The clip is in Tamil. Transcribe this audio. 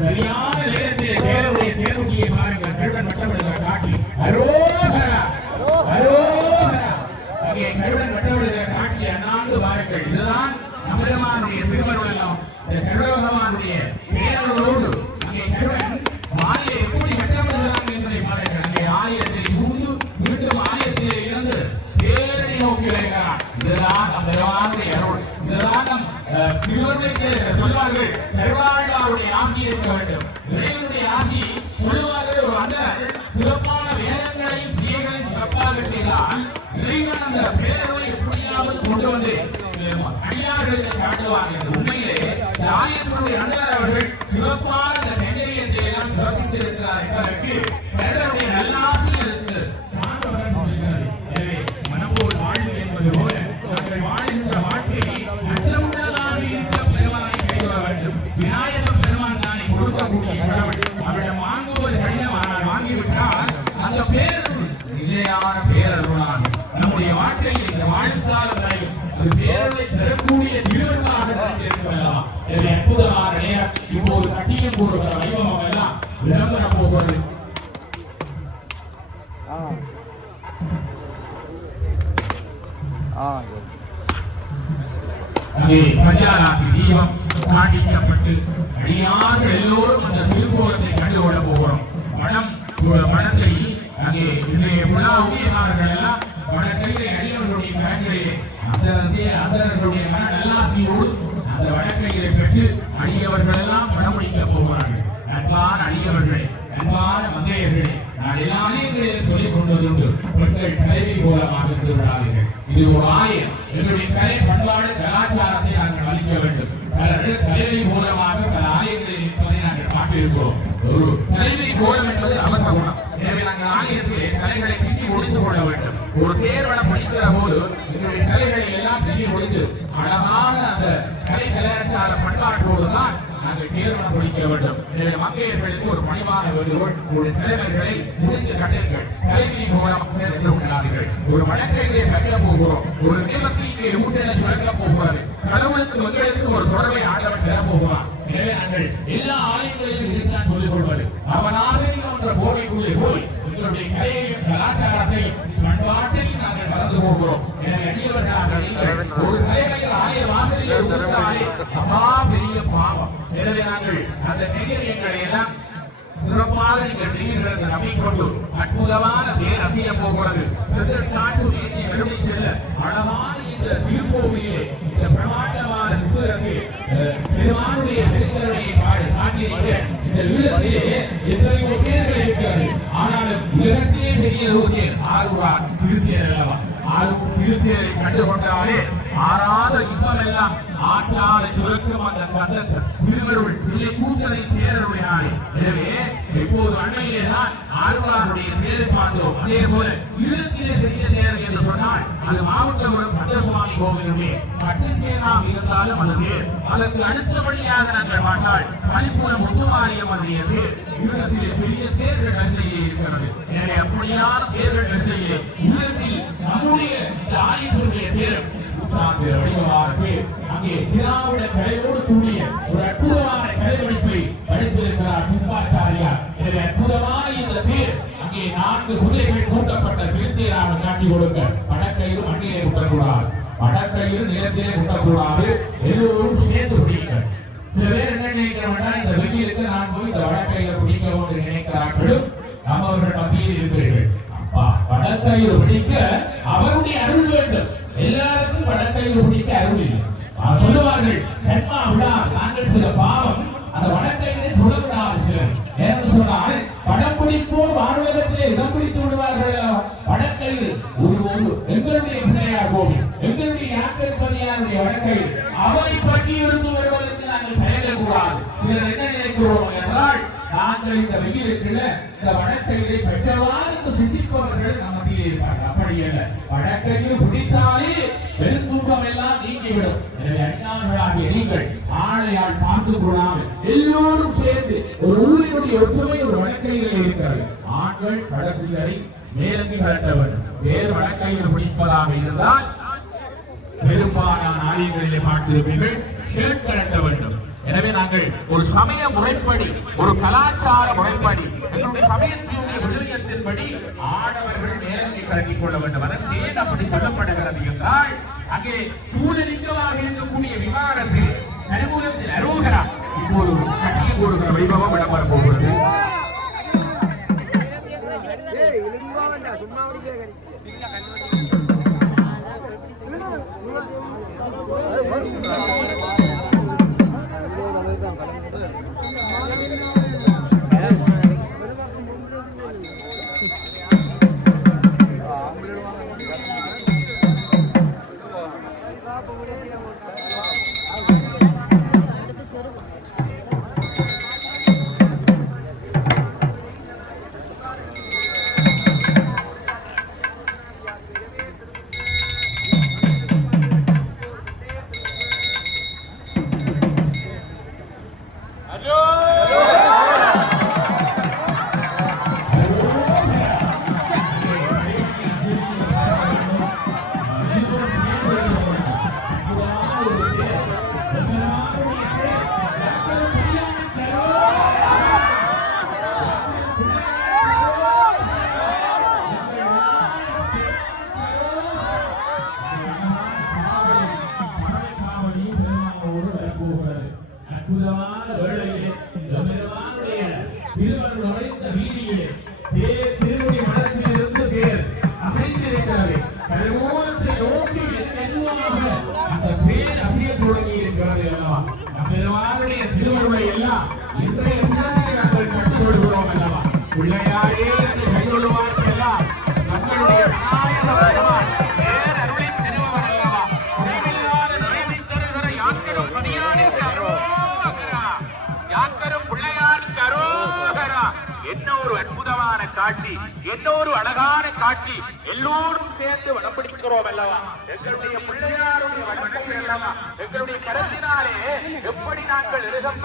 சரியான நேரத்தில் தேவனுடைய தேவனுடைய பாருங்கள் கருடன் வட்டமிடுகிற காட்சி அரோகரா அரோகரா அங்கே கருடன் வட்டமிடுகிற காட்சி அண்ணாண்டு பாருங்கள் இதுதான் நம்மளுடைய பெருமர்கள் எல்லாம் இந்த கருடபகவானுடைய பேரர்களோடு அங்கே கருடன் மாலையை எப்படி வட்டமிடுகிறாங்க என்பதை பாருங்கள் அங்கே ஆலயத்தை சூழ்ந்து மீண்டும் ஆலயத்திலே இருந்து தேரனை நோக்கி வருகிறார் இதுதான் நம்மளுடைய அருள் இதுதான் நம் திருவள்ளுவருக்கு சொல்வார்கள் பெருவாழ்வாருடைய ஆசியை இருக்க வேண்டும் இறைவனுடைய ஆசி சொல்லுவார்கள் ஒரு அந்த சிறப்பான வேதங்களையும் கிரியைகளையும் சிறப்பாக செய்தால் இறைவன் அந்த பேரவை எப்படியாவது கொண்டு வந்து அடியார்களுக்கு காட்டுவார்கள் உண்மையிலே இந்த ஆலயத்தினுடைய அந்தனர் அவர்கள் சிறப்பான இந்த கைங்கரியத்தை எல்லாம் சிறப்பித்து இருக்கிறார் என்பதற்கு பேரவருடைய நல்ல ஆசையில் இருக்கு சான்றவர்கள் சொல்கிறார்கள் எனவே மனப்போல் வாழ்வு என்பது போல நாங்கள் வாழ்கின்ற வாழ்க்கையை அச்சமுள்ளதாக இருக்க பெருமானை கைவிட வேண்டும் விநாயகர் பெருமான் தானே கொடுக்கக்கூடிய கடவுள் அவரிடம் வாங்குவது கடினம் ஆனால் வாங்கிவிட்டால் அந்த பேரருள் நிலையான பேரருளாக நம்முடைய வாழ்க்கையில் இந்த வாழ்க்காலம் வரையும் அது பேரருளை பெறக்கூடிய திருவருளாக இருக்கலாம். எனவே அற்புதமான நேரம் இப்போது கட்டியம் கூறுகிற வைபவம் எல்லாம் விளம்பர போகிறது. அங்கே பஞ்சாராத்தி தீபம் காண்பிக்கப்பட்டு அடியார்கள் எல்லோரும் அந்த திருக்கோலத்தை கண்டுகொள்ள போகிறோம். மனத்தை அங்கே இன்றைய விழா ஊழியர்கள் எல்லாம் வடக்கையிலே அடியவர்களுடைய கரங்களிலே அந்தர்களுடைய மன நல்லாசியோடு அந்த வடக்கையிலே பெற்று அடியவர்கள் எல்லாம் வடமுடிக்க போகிறார்கள். அன்பான அடியவர்களே அன்பான மங்கையர்களே நான் எல்லாமே சொல்லிக் கொண்டதுண்டு பெண்கள் தலைவி மூலமாக விடாதீர்கள். இது ஒரு ஆலயம். எங்களுடைய கலை பண்பாடு கலாச்சாரத்தை நாங்கள் அளிக்க வேண்டும். தலைவி மூலமாக பல ஆலயங்களில் இருப்பதை நாங்கள் காட்டியிருக்கிறோம். ஒரு தலைவி கோலம் என்பது அவசர குணம். எனவே நாங்கள் ஆலயத்திலே கலைகளை பின்னி ஒழித்து கொள்ள வேண்டும். ஒரு தேர்வனம் படிக்கிற போது எங்களுடைய கலைகளை எல்லாம் பின்னி ஒழித்து அழகான அந்த கலை கலாச்சார பண்பாட்டோடு தான் நாங்கள் தேர்வனம் படிக்க வேண்டும். எனவே மங்கையர்களுக்கு ஒரு பணிவான வேண்டுகோள், ஒரு தலைவர்களை முடிந்து கட்டுங்கள். தலைவி மூலம் விடாதீர்கள். ஒரு வழக்கையிலே கட்ட போகிறோம். ஒரு நிலத்தில் இங்கே ஊட்டலை சுழற்ற போகிறது. கடவுளுக்கு மக்களுக்கு ஒரு தொடர்பை ஆண்டவன் பெற போகிறான். எனவே நாங்கள் எல்லா ஆலயங்களிலும் இதுதான் சொல்லிக் கொள்வது. அவனாக என்ற போர்வைக்குள்ளே போய் எங்களுடைய கலையையும் கலாச்சாரத்தையும் பண்பாட்டையும் நாங்கள் மறந்து போகிறோம். எனவே அடியவர்களாக ஒரு தலைவர்கள் ஆலய வாசலிலே உட்காலே அம்மா பெரிய பாவம். எனவே நாங்கள் அந்த நெகிழியங்களை எல்லாம் சிறப்பாக நீங்கள் செய்கிறீர்கள் நம்பிக்கொண்டு அற்புதமான தேர் அசைய போகிறது. வெறுமை செல்ல அழகான இந்த திருக்கோவிலே இந்த பிரமாண்டமான சிற்பத்திற்கு பெருமானுடைய திருக்கருணையை சாட்சியிருக்க இந்த வீரத்திலே எத்தனையோ தேர்கள் இருக்கிறது. ஆனாலும் உலகத்திலே பெரிய ஒரு தேர் ஆறுவார் திருத்தேர் அல்லவா. திருத்தேரை கண்டுகொண்டாலே ஆறாத இன்பம் எல்லாம் ஆற்றால சுரக்கும் அந்த கந்த திருவருள் இல்லை கூட்டலை பேரருளினாலே. எனவே இப்போது அண்மையிலே தான் ஆழ்வாருடைய தேரை பார்த்தோம். அதே போல இருபத்திலே பெரிய தேர் என்று சொன்னால் அது மாவட்டபுரம் பட்டசுவாமி கோவிலுமே பட்டுத்தேனாக இருந்தாலும் அது தேர். அதற்கு அடுத்தபடியாக நாங்கள் பார்த்தால் பனிப்புறம் முத்துமாரியம்மனுடைய தேர். யுகத்திலே பெரிய தேர்கள் வரிசையே இருக்கிறது. எனவே அப்படியான தேர்கள் வரிசையே யுகத்தில் நம்முடைய ஆலயத்தினுடைய தேர் அங்கே பிதாவுடைய கலையோடு கூடிய ஒரு அற்புதமான கலைவடிப்பை படித்திருக்கிறார் சிப்பாச்சாரியார். எனவே அற்புதமான இந்த தேர் அங்கே 4 குதிரைகள் கூட்டப்பட்ட திருத்தேராக காட்சி கொடுக்க வடக்கயிறு மண்ணிலே முட்டக்கூடாது, வடக்கயிறு நிலத்திலே முட்டக்கூடாது, எல்லோரும் சேர்ந்து பிடிங்கள். சில பேர் என்ன நினைக்கிறோம்னா இந்த வெயிலுக்கு நான் போய் இந்த வடக்கயிறு பிடிக்க என்று நினைக்கிறார்களும் நம்ம அவர்கள் மத்தியில் இருக்கிறீர்கள். அப்பா வடக்கயிறு பிடிக்க அவருடைய அருள் வேண்டும். எல்லாருக்கும் வடக்கையில் பிடிக்க அருள் இல்லை. சொல்லுவார்கள் கண்மா விடா நாங்கள் சில பாவம் அந்த வடக்கையிலே தொடர்ந்தார் சிலர் என்று சொன்னால் படம் பிடிப்போர் வாழ்வகத்திலே இடம் பிடித்து விடுவார்கள். வடக்கையில் ஒரு எங்களுடைய பிள்ளையார் கோவில் எங்களுடைய யாத்திரைப்பதியாருடைய வடக்கையில் அவரை பற்றி இருந்து வருவதற்கு நாங்கள் பயங்கக்கூடாது. சிலர் என்ன நினைக்கிறோம் என்றால் நாங்கள் இந்த வெயிலுக்குள்ள இந்த வடக்கையிலே பெற்றவாறு சிந்திப்பவர்கள் நம்மத்திலே இருப்பார்கள். அப்படி அல்ல, வடக்கையில் பிடித்தாலே பெருந்துன்பம் எல்லாம் நீங்கிவிடும். எனவே அஞ்ஞானர்களாகிய நீங்கள் ஆணையால் பார்த்துக் கொள்ளாமல் எல்லோரும் சேர்ந்து ஒரு ஊரினுடைய ஒற்றுமை ஒரு வடக்கையிலே இருக்கிறது. ஆண்கள் கடைசிகளை மேலங்கி கலட்ட வேண்டும். வேறு வடக்கையில் பிடிப்பதாக இருந்தால் பெரும்பாலான ஆலயங்களிலே பார்த்திருப்பீர்கள் ஷர்ட் கலட்ட வேண்டும். எனவே நாங்கள் ஒரு சமய முறைப்படி, ஒரு கலாச்சார முறைப்படி, எங்களுடைய சமயத்தினுடைய விழுமியத்தின்படி ஆடவர்கள் நேரத்தை கலக்கிக் கொள்ள வேண்டும். அதற்கு ஏன் அப்படி சொல்லப்படுகிறது என்றால், அங்கே தூதலிங்கமாக இருக்கக்கூடிய விமானத்தில் கருவூலத்தில் அரோகரா இப்போது கட்டியம் கொடுக்கிற வைபவம் இடம்பெற போகிறது. அற்புதமான வேளையிலே பெருமானுடைய திருவருள் நுழைந்த வீதியிலே தேர் திருமுடி மடத்திலிருந்து தேர் அசைந்திருக்கிறது. கருவூலத்தை நோக்கி மெதுவாக அந்த பேர் அசைய தொடங்கி இருக்கிறது அல்லவா? பெருமானுடைய திருவருளை எல்லாம் இன்றைய தினத்திலே நாங்கள் கற்றுக்கொள்கிறோம் அல்லவா? பிள்ளையாரே என்று கைகொள்ளுவார்கள் எல்லாம் நம்மளுடைய விநாயக பெருமான் பேர் அருளின் திருவருள் அல்லவா? குறைவில்லாத நயவை தருகிற யாக்கரும் பணியானிற்கு யாக்கரும் பிள்ளையாருக்கு அரோகரா. என்ன ஒரு அற்புதமான காட்சி, என்ன ஒரு அழகான காட்சி. எல்லோரும் சேர்ந்து வடம் பிடிக்கிறோம் அல்லவா? எங்களுடைய பிள்ளையாருடைய வடக்கை அல்லவா? எங்களுடைய கரத்தினாலே எப்படி நாங்கள்